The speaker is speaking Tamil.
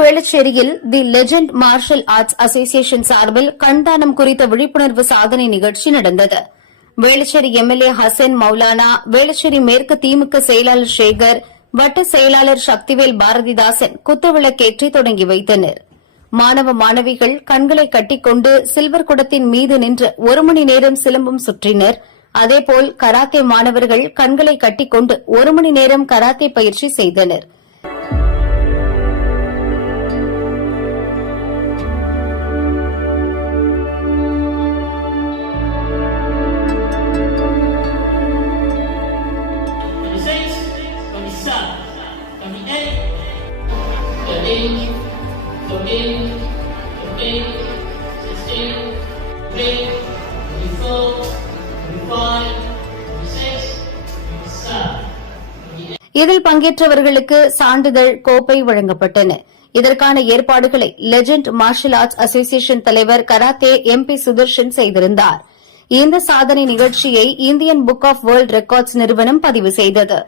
வேளச்சேரியில் the legend martial arts association சார்பில் கண்தானம் குறித்த விழிப்புணர்வு சாதனை நிகழ்ச்சி நடந்தது. வேளச்சேரி எம்எல்ஏ ஹசன் மௌலானா, வேளச்சேரி மேற்கு திமுக செயலாளர் சேகர், வட்ட செயலாளர் சக்திவேல் பாரதிதாசன் குத்துவிளக்கேற்றி தொடங்கி வைத்தனர். மாணவ மாணவிகள் கண்களை கட்டிக்கொண்டு சில்வர் குடத்தின் மீது நின்று 1 மணி நேரம் சிலம்பம் சுற்றினர். அதேபோல் கராத்தே மாணவர்கள் கண்களை கட்டிக்கொண்டு 1 மணி நேரம் கராத்தே பயிற்சி செய்தனர். இதில் பங்கேற்றவர்களுக்கு சான்றிதழ், கோப்பை வழங்கப்பட்டன. இதற்கான ஏற்பாடுகளை லெஜண்ட் மார்ஷல் ஆர்ட்ஸ் அசோசியேஷன் தலைவர் கராத்தே MP சுதர்ஷன் செய்திருந்தார். இந்த சாதனை நிகழ்ச்சியை Indian book of world records நிறுவனம் பதிவு செய்தது.